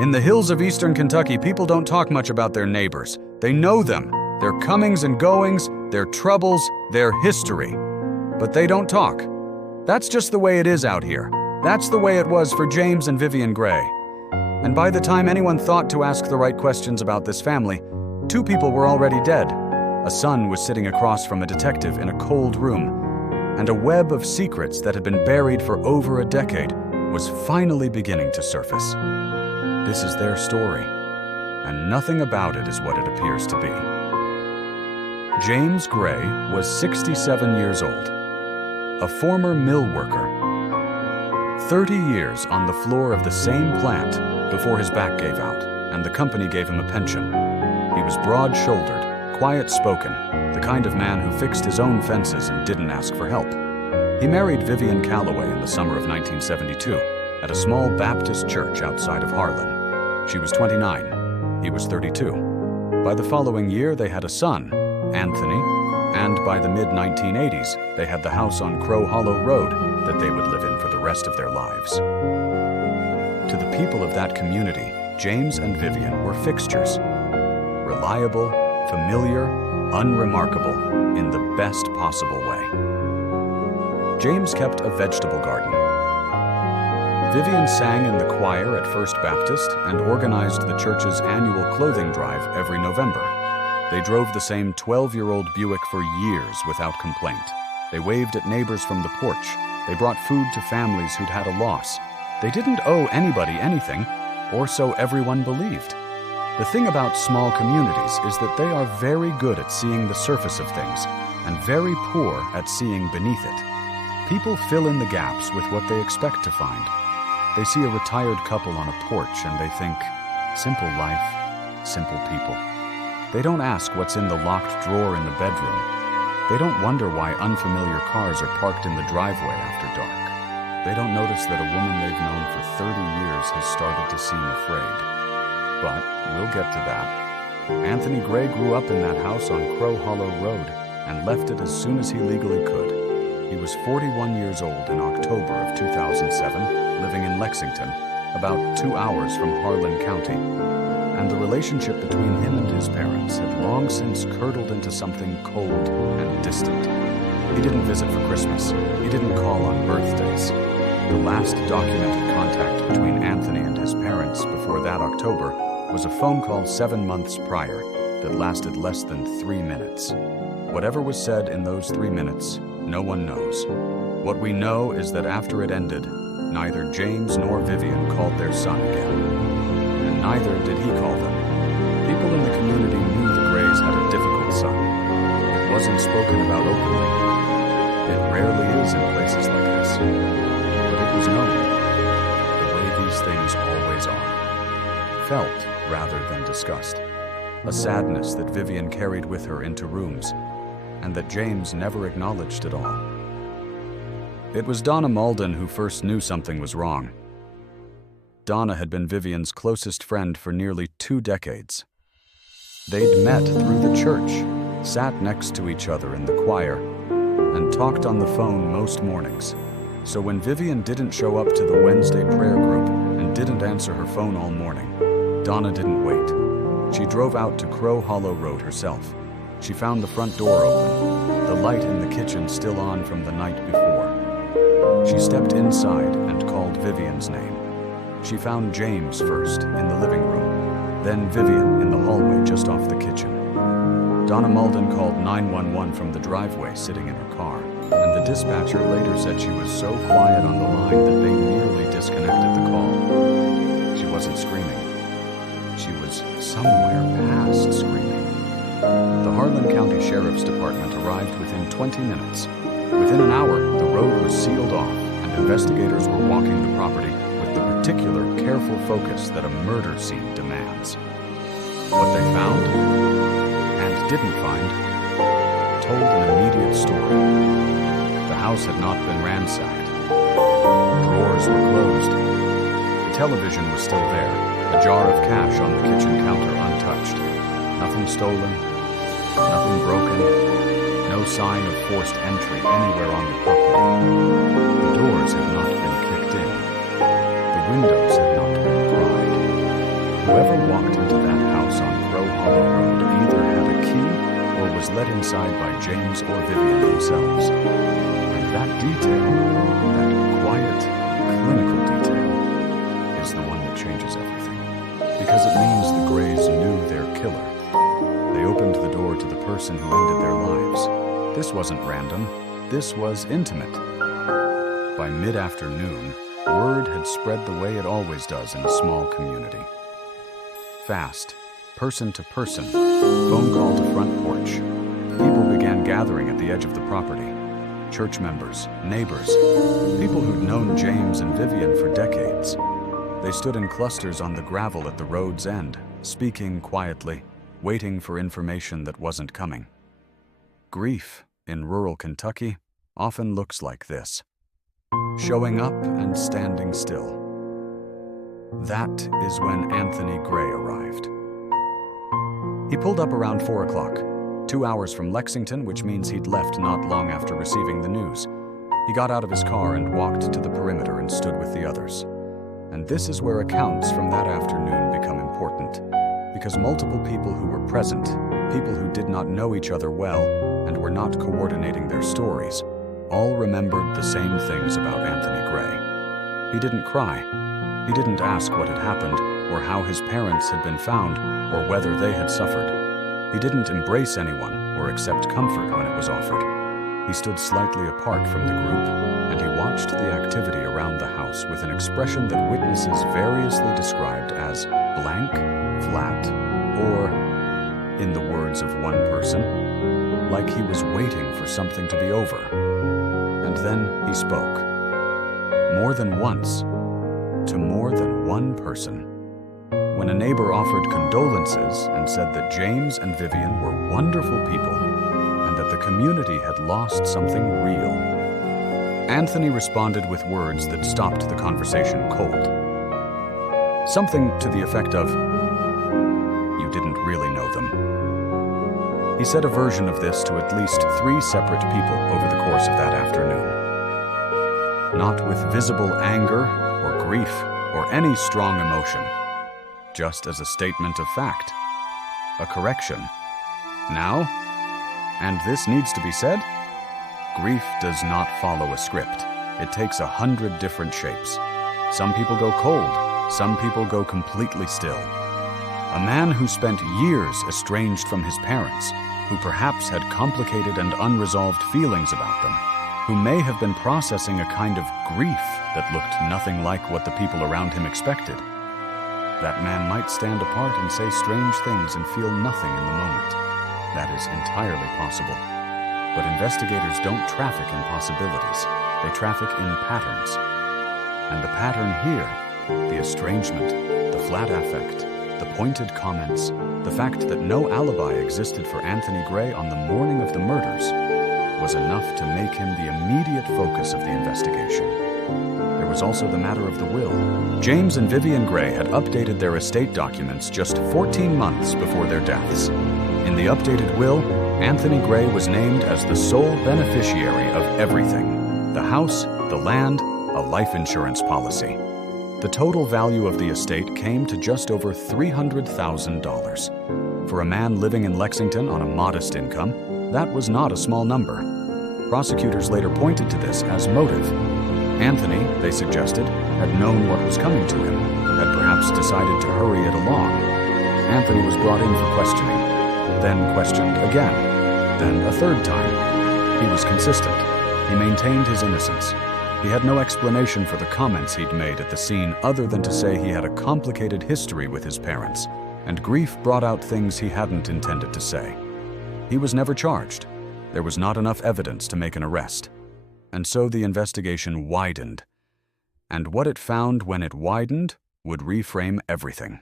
In the hills of eastern Kentucky, people don't talk much about their neighbors. They know them, their comings and goings, their troubles, their history. But they don't talk. That's just the way it is out here. That's the way it was for James and Vivian Gray. And by the time anyone thought to ask the right questions about this family, 2 people were already dead. A son was sitting across from a detective in a cold room, and a web of secrets that had been buried for over a decade was finally beginning to surface. This is their story, and nothing about it is what it appears to be. James Gray was 67 years old, a former mill worker. 30 years on the floor of the same plant before his back gave out, and the company gave him a pension. He was broad-shouldered, quiet-spoken, the kind of man who fixed his own fences and didn't ask for help. He married Vivian Calloway in the summer of 1972 at a small Baptist church outside of Harlan. She was 29. He was 32. By the following year, they had a son, Anthony, and by the mid-1980s, they had the house on Crow Hollow Road that they would live in for the rest of their lives. To the people of that community, James and Vivian were fixtures. Reliable, familiar, unremarkable, in the best possible way. James kept a vegetable garden. Vivian sang in the choir at First Baptist and organized the church's annual clothing drive every November. They drove the same 12-year-old Buick for years without complaint. They waved at neighbors from the porch. They brought food to families who'd had a loss. They didn't owe anybody anything, or so everyone believed. The thing about small communities is that they are very good at seeing the surface of things and very poor at seeing beneath it. People fill in the gaps with what they expect to find. They see a retired couple on a porch and they think, simple life, simple people. They don't ask what's in the locked drawer in the bedroom. They don't wonder why unfamiliar cars are parked in the driveway after dark. They don't notice that a woman they've known for 30 years has started to seem afraid. But we'll get to that. Anthony Gray grew up in that house on Crow Hollow Road and left it as soon as he legally could. He was 41 years old in October of 2007, living in Lexington, about 2 hours from Harlan County. And the relationship between him and his parents had long since curdled into something cold and distant. He didn't visit for Christmas. He didn't call on birthdays. The last documented contact between Anthony and his parents before that October was a phone call 7 months prior that lasted less than 3 minutes. Whatever was said in those 3 minutes, no one knows. What we know is that after it ended, neither James nor Vivian called their son again. And neither did he call them. People in the community knew the Grays had a difficult son. It wasn't spoken about openly. It rarely is in places like this. But it was known, the way these things always are. Felt rather than discussed. A sadness that Vivian carried with her into rooms, and that James never acknowledged at all. It was Donna Malden who first knew something was wrong. Donna had been Vivian's closest friend for nearly 2 decades. They'd met through the church, sat next to each other in the choir, and talked on the phone most mornings. So when Vivian didn't show up to the Wednesday prayer group and didn't answer her phone all morning, Donna didn't wait. She drove out to Crow Hollow Road herself. She found the front door open, the light in the kitchen still on from the night before. She stepped inside and called Vivian's name. She found James first in the living room, then Vivian in the hallway just off the kitchen. Donna Malden called 911 from the driveway sitting in her car, and the dispatcher later said she was so quiet on the line that they nearly disconnected the call. She wasn't screaming. She was somewhere past screaming. The Harlan County Sheriff's Department arrived within 20 minutes. Within an hour, the road was sealed off, and investigators were walking the property with the particular careful focus that a murder scene demands. What they found, and didn't find, told an immediate story. The house had not been ransacked. Drawers were closed. The television was still there, a jar of cash on the kitchen counter untouched. Nothing stolen, nothing broken, no sign of forced entry anywhere on the property. The doors had not been kicked in. The windows had not been pried. Whoever walked into that house on Crow Hollow Road either had a key or was let inside by James or Vivian themselves. And that detail, that quiet, clinical detail, is the one that changes everything. Because it means the Greys knew their killer. They opened the door to the person who ended their lives. This wasn't random. This was intimate. By mid-afternoon, word had spread the way it always does in a small community. Fast, person to person, phone call to front porch. People began gathering at the edge of the property. Church members, neighbors, people who'd known James and Vivian for decades. They stood in clusters on the gravel at the road's end, speaking quietly, waiting for information that wasn't coming. Grief in rural Kentucky often looks like this. Showing up and standing still. That is when Anthony Gray arrived. He pulled up around 4 o'clock, 2 hours from Lexington, which means he'd left not long after receiving the news. He got out of his car and walked to the perimeter and stood with the others. And this is where accounts from that afternoon become important, because multiple people who were present, people who did not know each other well and were not coordinating their stories, all remembered the same things about Anthony Gray. He didn't cry. He didn't ask what had happened, or how his parents had been found, or whether they had suffered. He didn't embrace anyone or accept comfort when it was offered. He stood slightly apart from the group, and he watched the activity around the house with an expression that witnesses variously described as blank, flat, or, in the words of one person, like he was waiting for something to be over. And then he spoke. More than once, to more than one person. When a neighbor offered condolences and said that James and Vivian were wonderful people and that the community had lost something real, Anthony responded with words that stopped the conversation cold. Something to the effect of, "You didn't really know them." He said a version of this to at least 3 separate people over the course of that afternoon. Not with visible anger or grief or any strong emotion, just as a statement of fact, a correction. Now, and this needs to be said, grief does not follow a script. It takes 100 different shapes. Some people go cold, some people go completely still. A man who spent years estranged from his parents, who perhaps had complicated and unresolved feelings about them, who may have been processing a kind of grief that looked nothing like what the people around him expected. That man might stand apart and say strange things and feel nothing in the moment. That is entirely possible. But investigators don't traffic in possibilities. They traffic in patterns. And the pattern here, the estrangement, the flat affect, the pointed comments, the fact that no alibi existed for Anthony Gray on the morning of the murders, was enough to make him the immediate focus of the investigation. There was also the matter of the will. James and Vivian Gray had updated their estate documents just 14 months before their deaths. In the updated will, Anthony Gray was named as the sole beneficiary of everything: the house, the land, a life insurance policy. The total value of the estate came to just over $300,000. For a man living in Lexington on a modest income, that was not a small number. Prosecutors later pointed to this as motive. Anthony, they suggested, had known what was coming to him, had perhaps decided to hurry it along. Anthony was brought in for questioning, then questioned again, then a third time. He was consistent. He maintained his innocence. He had no explanation for the comments he'd made at the scene other than to say he had a complicated history with his parents, and grief brought out things he hadn't intended to say. He was never charged. There was not enough evidence to make an arrest. And so the investigation widened. And what it found when it widened would reframe everything.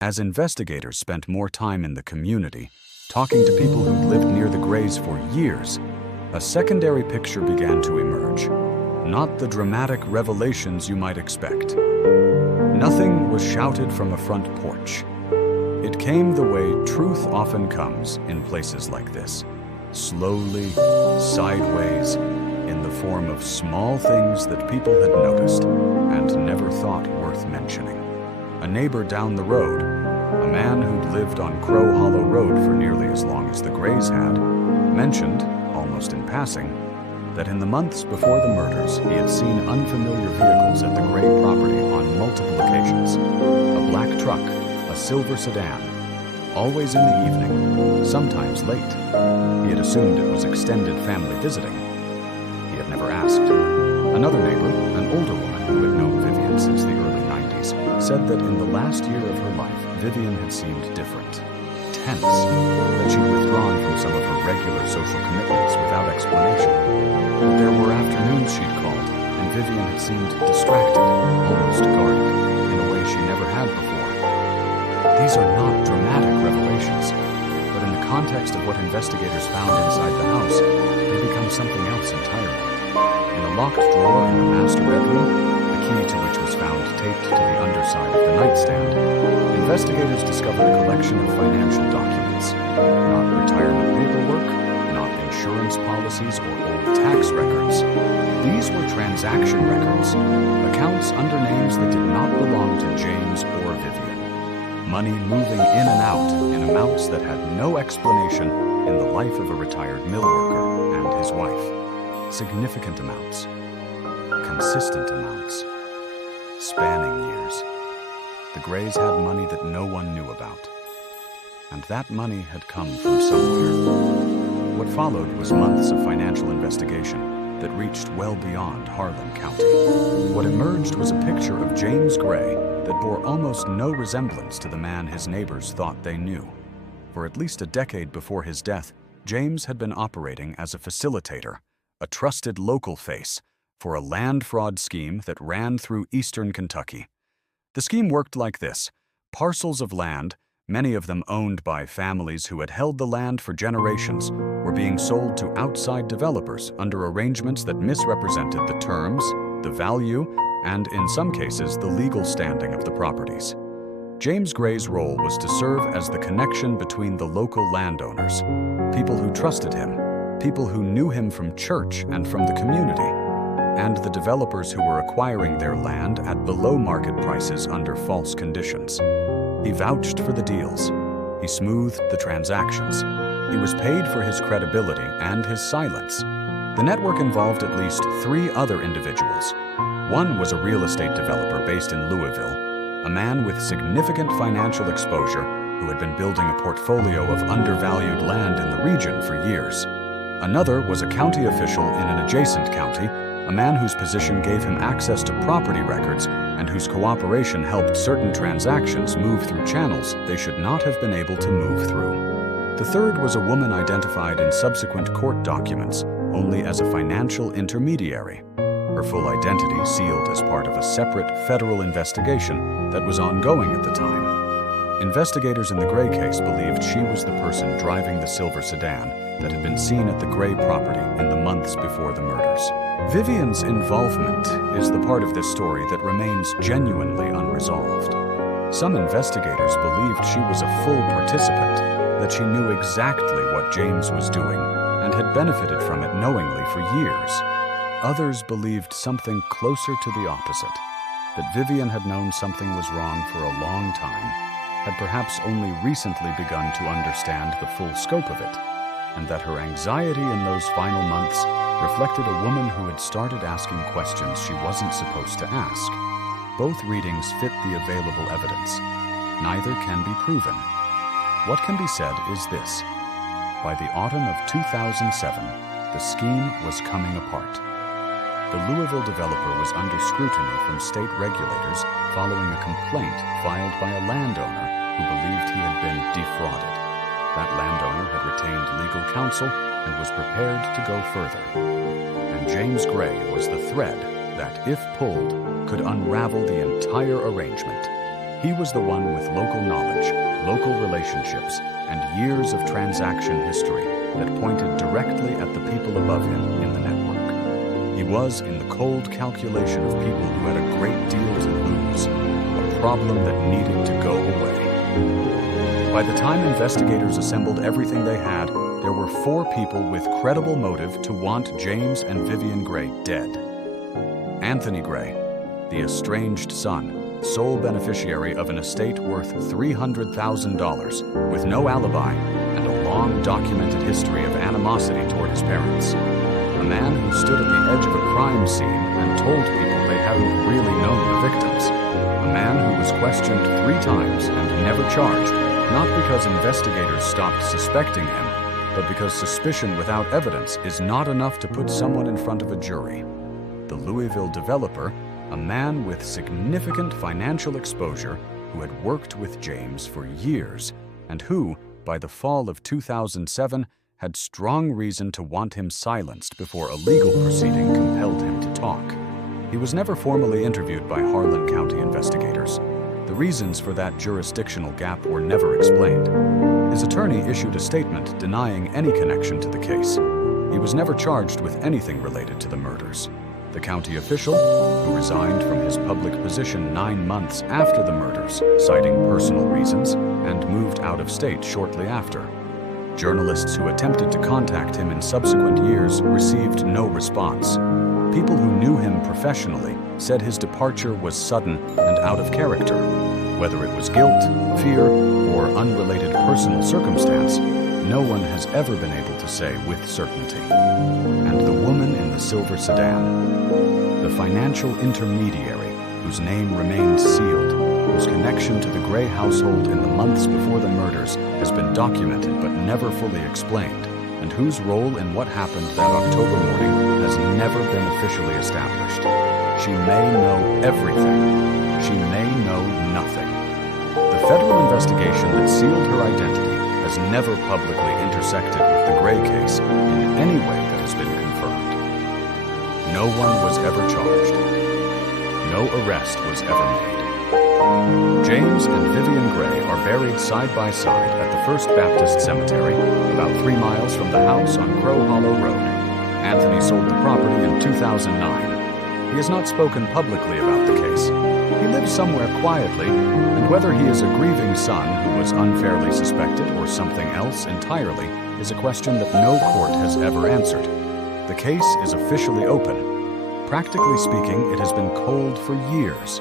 As investigators spent more time in the community, talking to people who'd lived near the Grays for years, a secondary picture began to emerge. Not the dramatic revelations you might expect. Nothing was shouted from a front porch. It came the way truth often comes in places like this. Slowly, sideways, in the form of small things that people had noticed and never thought worth mentioning. a neighbor down the road, a man who'd lived on Crow Hollow Road for nearly as long as the Grays had, mentioned, almost in passing, that in the months before the murders he had seen unfamiliar vehicles at the Gray property on multiple occasions. A black truck, a silver sedan, always in the evening, sometimes late. He had assumed it was extended family visiting. He had never asked. Another neighbor, an older woman who had known Vivian since the early 90s, said that in the last year of her life, Vivian had seemed different, tense, that she'd withdrawn from some of her regular social commitments without explanation. But there were afternoons she'd called, and Vivian had seemed distracted, almost guarded, in a way she never had before. These are not dramatic revelations, but in the context of what investigators found inside the house, they become something else entirely. In a locked drawer in the master bedroom, the key to which was found taped to the underside of the nightstand, investigators discovered a collection of financial documents. Not retirement paperwork, not insurance policies or old tax records. These were transaction records, accounts under names that did not belong to James or Vivian. Money moving in and out in amounts that had no explanation in the life of a retired mill worker and his wife. Significant amounts. Consistent amounts. Spanning years. The Grays had money that no one knew about. And that money had come from somewhere. What followed was months of financial investigation that reached well beyond Harlan County. What emerged was a picture of James Gray that bore almost no resemblance to the man his neighbors thought they knew. For at least a decade before his death, James had been operating as a facilitator, a trusted local face, for a land fraud scheme that ran through eastern Kentucky. The scheme worked like this: parcels of land, many of them owned by families who had held the land for generations, were being sold to outside developers under arrangements that misrepresented the terms, the value, and in some cases the legal standing of the properties. James Gray's role was to serve as the connection between the local landowners, people who trusted him, people who knew him from church and from the community, and the developers who were acquiring their land at below-market prices under false conditions. He vouched for the deals. He smoothed the transactions. He was paid for his credibility and his silence. The network involved at least 3 other individuals. One was a real estate developer based in Louisville, a man with significant financial exposure who had been building a portfolio of undervalued land in the region for years. Another was a county official in an adjacent county, a man whose position gave him access to property records and whose cooperation helped certain transactions move through channels they should not have been able to move through. The third was a woman identified in subsequent court documents only as a financial intermediary, her full identity sealed as part of a separate federal investigation that was ongoing at the time. Investigators in the Gray case believed she was the person driving the silver sedan that had been seen at the Gray property in the months before the murders. Vivian's involvement is the part of this story that remains genuinely unresolved. Some investigators believed she was a full participant, that she knew exactly what James was doing and had benefited from it knowingly for years. Others believed something closer to the opposite, that Vivian had known something was wrong for a long time, had perhaps only recently begun to understand the full scope of it, and that her anxiety in those final months reflected a woman who had started asking questions she wasn't supposed to ask. Both readings fit the available evidence. Neither can be proven. What can be said is this: by the autumn of 2007, the scheme was coming apart. The Louisville developer was under scrutiny from state regulators following a complaint filed by a landowner who believed he had been defrauded. That landowner had retained legal counsel and was prepared to go further. And James Gray was the thread that, if pulled, could unravel the entire arrangement. He was the one with local knowledge, local relationships, and years of transaction history that pointed directly at the people above him in the network. He was in the cold calculation of people who had a great deal to lose, a problem that needed to go away. By the time investigators assembled everything they had, there were 4 people with credible motive to want James and Vivian Gray dead. Anthony Gray, the estranged son, sole beneficiary of an estate worth $300,000, with no alibi and a long documented history of animosity toward his parents. A man who stood at the edge of a crime scene and told people they hadn't really known the victims. A man who was questioned 3 times and never charged, not because investigators stopped suspecting him, but because suspicion without evidence is not enough to put someone in front of a jury. The Louisville developer, a man with significant financial exposure who had worked with James for years and who, by the fall of 2007, had strong reason to want him silenced before a legal proceeding compelled him to talk. He was never formally interviewed by Harlan County investigators. The reasons for that jurisdictional gap were never explained. His attorney issued a statement denying any connection to the case. He was never charged with anything related to the murders. The county official, who resigned from his public position 9 months after the murders, citing personal reasons, and moved out of state shortly after. Journalists who attempted to contact him in subsequent years received no response. People who knew him professionally said his departure was sudden and out of character. Whether it was guilt, fear, or unrelated personal circumstance, no one has ever been able to say with certainty. And the woman in the silver sedan, the financial intermediary whose name remained sealed, whose connection to the Gray household in the months before the murders has been documented but never fully explained, and whose role in what happened that October morning has never been officially established. She may know everything. She may know nothing. The federal investigation that sealed her identity has never publicly intersected with the Gray case in any way that has been confirmed. No one was ever charged. No arrest was ever made. James and Vivian Gray are buried side by side at the First Baptist Cemetery, about 3 miles from the house on Crow Hollow Road. Anthony sold the property in 2009. He has not spoken publicly about the case. He lives somewhere quietly, and whether he is a grieving son who was unfairly suspected or something else entirely is a question that no court has ever answered. The case is officially open. Practically speaking, it has been cold for years.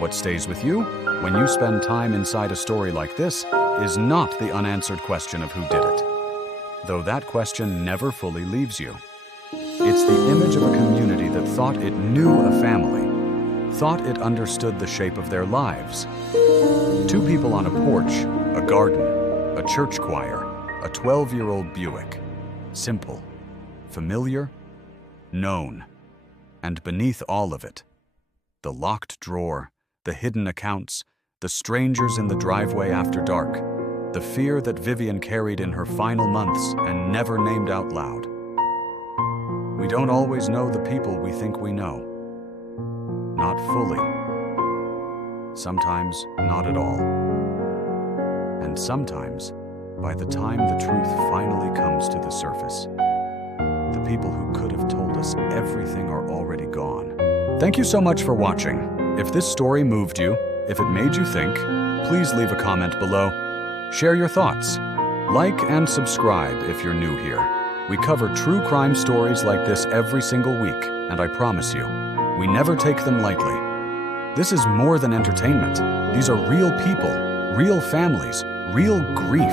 What stays with you when you spend time inside a story like this is not the unanswered question of who did it, though that question never fully leaves you. It's the image of a community that thought it knew a family, thought it understood the shape of their lives. 2 people on a porch, a garden, a church choir, a 12-year-old Buick. Simple, familiar, known, and beneath all of it, the locked drawer, the hidden accounts, the strangers in the driveway after dark, the fear that Vivian carried in her final months and never named out loud. We don't always know the people we think we know. Not fully. Sometimes not at all. And sometimes, by the time the truth finally comes to the surface, the people who could have told us everything are already gone. Thank you so much for watching. If this story moved you, if it made you think, please leave a comment below. Share your thoughts. Like and subscribe if you're new here. We cover true crime stories like this every single week, and I promise you, we never take them lightly. This is more than entertainment. These are real people, real families, real grief,